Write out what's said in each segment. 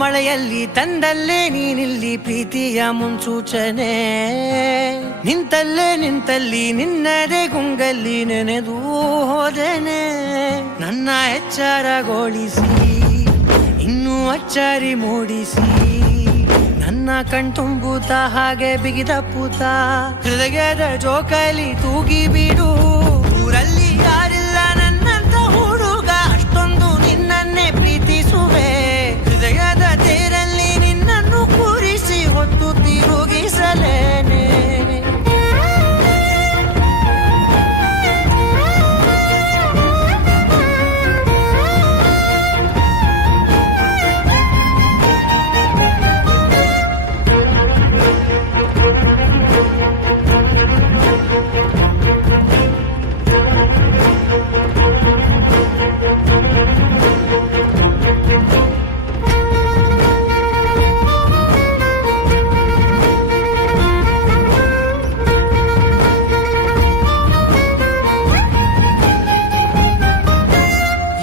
ಮಳೆಯಲ್ಲಿ ತಂದಲ್ಲೇ ನೀನಿಲ್ಲಿ ಪ್ರೀತಿಯ ಮುನ್ಸೂಚನೆ, ನಿಂತಲ್ಲಿ ನಿನ್ನದೇ ಗುಂಗಲ್ಲಿ ನೆನೆದು ಹೋದೆನೆ. ನನ್ನ ಎಚ್ಚರಗೊಳಿಸಿ ಇನ್ನೂ ಅಚ್ಚರಿ ಮೂಡಿಸಿ, ನನ್ನ ಕಣ್ತುಂಬುತ್ತ ಹಾಗೆ ಬಿಗಿದ ಪೂತ ಹೃದಯದ ಜೋಕಾಲಿ ತೂಗಿ ಬಿಡು. ಊರಲ್ಲಿ ಯಾರಿಲ್ಲ ನನ್ನಂತ ಹುಡುಗ, ಅಷ್ಟೊಂದು ನಿನ್ನನ್ನೇ ಪ್ರೀತಿಸುವೆ. ಹೃದಯದ ತೇರಲ್ಲಿ ನಿನ್ನನ್ನು ಕೂರಿಸಿ ಹೊತ್ತು ತಿರುಗಿಸಲೇನೆ.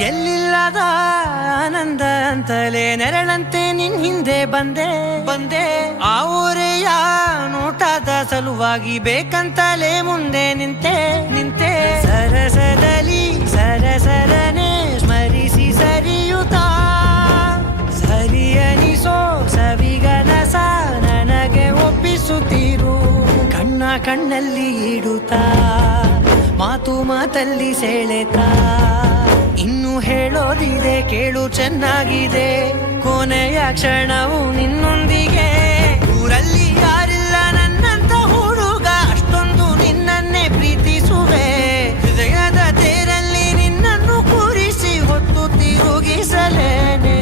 ಎಲ್ಲಿಲ್ಲದ ಆನಂದ ಅಂತಲೇ ನೆರಳಂತೆ ನಿನ್ ಹಿಂದೆ ಬಂದೆ. ಆ ಊರೆಯ ನೋಟದ ಸಲುವಾಗಿ ಬೇಕಂತಲೇ ಮುಂದೆ ನಿಂತೆ. ಸರಸದಲ್ಲಿ ಸರಸರನೆ ಸ್ಮರಿಸಿ ಸರಿಯುತ್ತಾ, ಸರಿಯನಿಸೋ ಸವಿಗನಸ ನನಗೆ ಒಪ್ಪಿಸುತ್ತೀರು. ಕಣ್ಣಲ್ಲಿ ಇಡುತ್ತಾ, ಮಾತಲ್ಲಿ ಸೆಳೆತಾ, ಇನ್ನು ಹೇಳೋದಿದೆ ಕೇಳು ಚೆನ್ನಾಗಿದೆ. ಕೊನೆಯ ಕ್ಷಣವು ನಿನ್ನೊಂದಿಗೆ. ಊರಲ್ಲಿ ಯಾರಿಲ್ಲ ನನ್ನಂತ ಹುಡುಗ, ಅಷ್ಟೊಂದು ನಿನ್ನನ್ನೇ ಪ್ರೀತಿಸುವೆ. ಹೃದಯದ ತೇರಲ್ಲಿ ನಿನ್ನನ್ನು ಕೂರಿಸಿ ಹೊತ್ತು ತಿರುಗಿಸಲೇನೆ.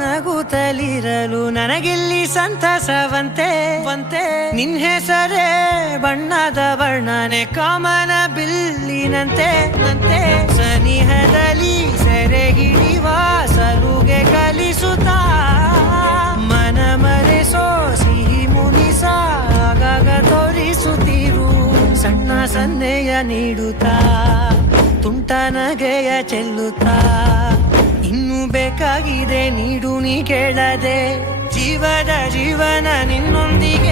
ನಗುತ್ತಲಿರಲು ನನಗಿಲ್ಲಿ ಸಂತಸವಂತೆ. ನಿನ್ ಹೆಸರೇ ಬಣ್ಣದ ವರ್ಣನೆ ಕಾಮನ ಬಿಲ್ಲಿನಂತೆ. ಸನಿಹದಲ್ಲಿ ಸೆರೆ ಹಿಡಿಯುವ ಸಲುಗೆ ಕಲಿಸುತ್ತಾ, ಮನ ಮರೆಸೋ ಸಿಹಿ ಮುನಿಸ ಆಗಾಗ ತೋರಿಸುತ್ತೀರು. ಸಣ್ಣ ಸನ್ನೆಯ ನೀಡುತ್ತಾ, ತುಂಟ ನಗೆಯ ಚೆಲ್ಲುತ್ತಾ, ಇನ್ನು ಬೇಕಾಗಿದೆ ನೀಡು ನೀ ಕೇಳದೆ. ಜೀವನ ನಿನ್ನೊಂದಿಗೆ.